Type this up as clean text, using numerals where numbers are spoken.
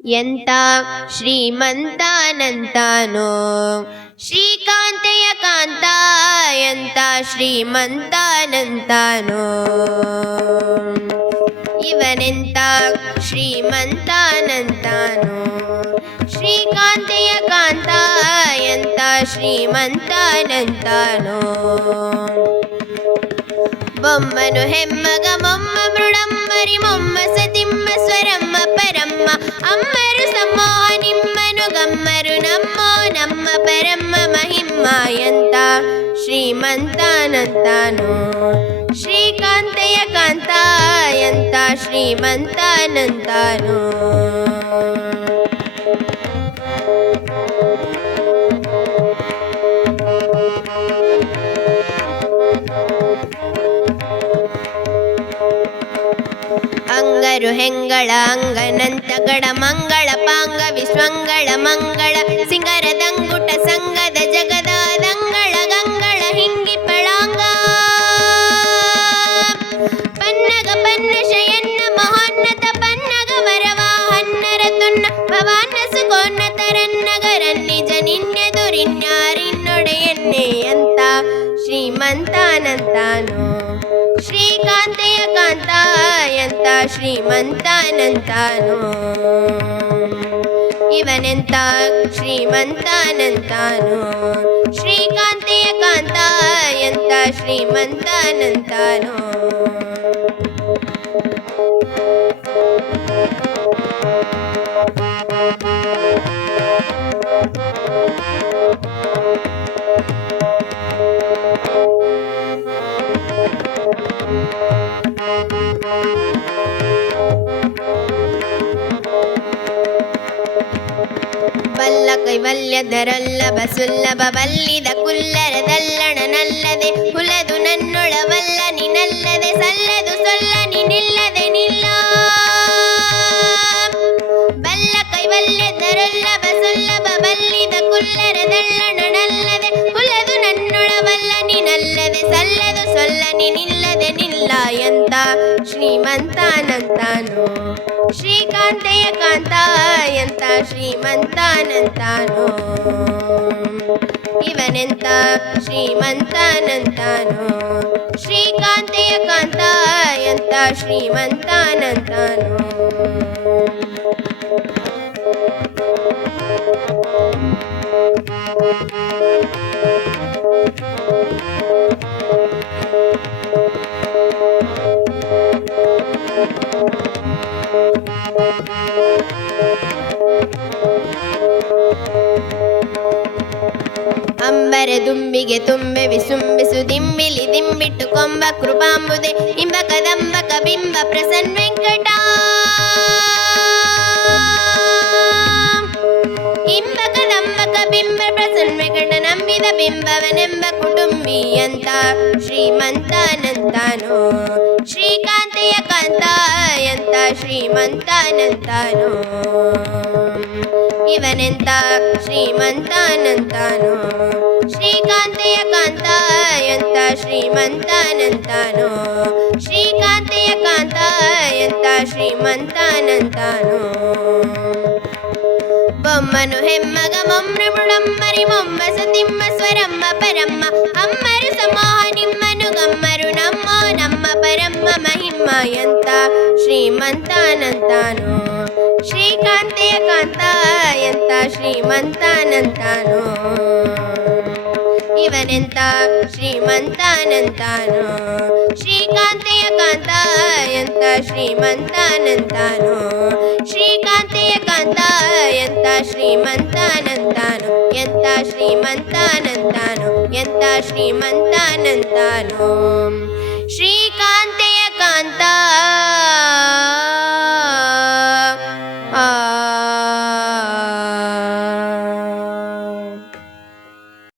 ಎಂತ ಶ್ರೀಮಂತನಂತಾನೋ ಶ್ರೀಕಾಂತೆಯ ಕಾಂತ ಎಂತ ಶ್ರೀಮಂತನಂತಾನೋ ಇವನೆಂತ ಶ್ರೀಮಂತನಂತಾನೋ ಶ್ರೀಕಾಂತೆಯ ಕಾಂತ ಎಂತ ಶ್ರೀಮಂತನಂತಾನೋ ಬೊಮ್ಮನು ಹೆಮ್ಮಗ ಮೊಮ್ಮ ಮೃಡಮ್ಮರಿ ಮೊಮ್ಮ ಸತಿಮ್ಮ ಸ್ವರಮ್ಮ ಪರಮ್ಮ ಅಮ್ಮರು ಸಮೋಹ ನಿಮ್ಮನು ಗಮ್ಮರು ನಮ್ಮೋ ನಮ್ಮ ಪರಮ್ಮ ಮಹಿಮ್ಮ ಎಂತ ಶ್ರೀಮಂತನಂತಾನೋ ಶ್ರೀಕಾಂತೆಯ ಕಾಂತ ಎಂತ ಶ್ರೀಮಂತನಂತಾನೋ ಅಂಗರು ಹೆಂಗಳ ಅಂಗನಂತ ಗಡ ಮಂಗಳ ಪಾಂಗ ವಿಶ್ವಂಗಳ ಮಂಗಳ ಸಿಂಗರದಂಗುಟ ಸಂಗದ ಜಗದ ದಂಗಳ ಗಂಗಳ ಹಿಂಗಿ ಪಳಾಂಗ ಪನ್ನಗ ಪನ್ನ ಶಯನ್ನ ಮಹೋನ್ನತ ಪನ್ನಗ ವರವ ಹನ್ನರ ತುನ್ನ ಭವಾನ ಸುಗೋನ್ನತರನ್ನಗರನ್ನಿಜ ನಿನ್ನೆದುರಿನ್ಯಾರಿನ್ನೊಡೆಯನ್ನೇ ಅಂತ ಶ್ರೀಮಂತನಂತಾನೋ ಶ್ರೀಕಾಂತೆಯ ಕಾಂತ ಎಂತ ಶ್ರೀಮಂತನಂತಾನೋ ಇವನೆಂತ ಶ್ರೀಮಂತನಂತಾನೋ ಶ್ರೀಕಾಂತೆಯ ಕಾಂತ ಎಂತ ಶ್ರೀಮಂತನಂತಾನೋ ಬಲ್ಲ ಕೈವಲ್ಯದರಲ್ಲಭ ಸುಲ್ಲಭ ಬಲ್ಲಿದ ಕುಲ್ಲರದಲ್ಲಣ ನಲ್ಲದೆ ಹುಲದು ನನ್ನೊಳವಲ್ಲ ನಿನಲ್ಲದೆ ಸಲ್ಲದು ಸೊಲ್ಲ ನಿನಿಲ್ಲದೆ ನಿಲ್ಲ ಬಲ್ಲ ಕೈವಲ್ಯದರಲ್ಲಭ ಸುಲ್ಲಭ ಬಲ್ಲಿದ ಕುಲ್ಲರದಲ್ಲಣ ನಲ್ಲದೆ ಹುಲದು ನನ್ನೊಳವಲ್ಲ ನಿನಲ್ಲದೆ ಸಲ್ಲದು ಸೊಲ್ಲ ನಿನಿಲ್ಲದೆ ನಿಲ್ಲ ಎಂತ ಶ್ರೀಮಂತನಂತಾನೋ ಶ್ರೀಕಾಂತೆಯ ಕಾಂತ ಎಂತ ಶ್ರೀಮಂತನಂತಾನೋ ಇವನೆಂತ ಶ್ರೀಮಂತನಂತಾನೋ ಶ್ರೀಕಾಂತೆಯ ಕಾಂತ ಎಂತ ಶ್ರೀಮಂತನಂತಾನೋ ಅಂಬರ ದುಂಬಿಗೆ ತುಂಬೆ ವಿಸುಂಬಿಸು ದಿಂಬಿಲಿ ದಿಂಬಿಟ್ಟು ಕೊಂಬ ಕೃಪಾಂಬುದೆ ಇಂಬ ಕದಂಬಕ ಬಿಂಬ ಪ್ರಸನ್ನ ವೆಂಕಟ ಇಂಬ ಕದಂಬಕ ಬಿಂಬ ಪ್ರಸನ್ನ ವೆಂಕಟ ನಂಬಿದ ಬಿಂಬವನೆಂಬ ಕುಟುಂಬಿ ಅಂತ ಶ್ರೀಮಂತನಂತಾನೋ ಶ್ರೀಕಾಂತೆಯ ಕಾಂತ ಎಂತ ಶ್ರೀಮಂತನಂತಾನೋ ಇವನೆಂತ ಶ್ರೀಮಂತನಂತಾನೋ ಶ್ರೀಕಾಂತೆಯ ಕಾಂತ ಎಂತ ಶ್ರೀಮಂತನಂತಾನೋ ಶ್ರೀಕಾಂತೆಯ ಕಾಂತ ಎಂತ ಶ್ರೀಮಂತನಂತಾನೋ ಬೊಮ್ಮನು ಹೆಮ್ಮಗ ಮೊಮ್ರ ಮುಡಮ್ಮರಿ ಮೊಮ್ಮ ಸತಿಮ್ಮ ಸ್ವರಮ್ಮ ಪರಮ್ಮ ಅಮ್ಮರು ಸಮೋಹ ನಿಮ್ಮನು ಗಮ್ಮರು ನಮ್ಮೋ ನಮ್ಮ ಪರಮ್ಮ ಮಹಿಮ್ಮ ಎಂತ ಶ್ರೀಮಂತನಂತಾನೋ ಶ್ರೀಕಾಂತೆಯ ಕಾಂತ ಎಂತ ಶ್ರೀಮಂತನಂತಾನೋ ಇವನೆಂತ ಶ್ರೀಮಂತನಂತಾನೋ ಶ್ರೀಕಾಂತೆಯ ಕಾಂತ ಎಂತ ಶ್ರೀಮಂತನಂತಾನೋ ಶ್ರೀಕಾಂತೆಯ ಕಾಂತ ಎಂತ ಶ್ರೀಮಂತನಂತಾನೋ ಎಂತ ಶ್ರೀಮಂತನಂತಾನೋ ಎಂತ ಶ್ರೀಮಂತನಂತಾನೋ ಶ್ರೀಕಾಂತೆ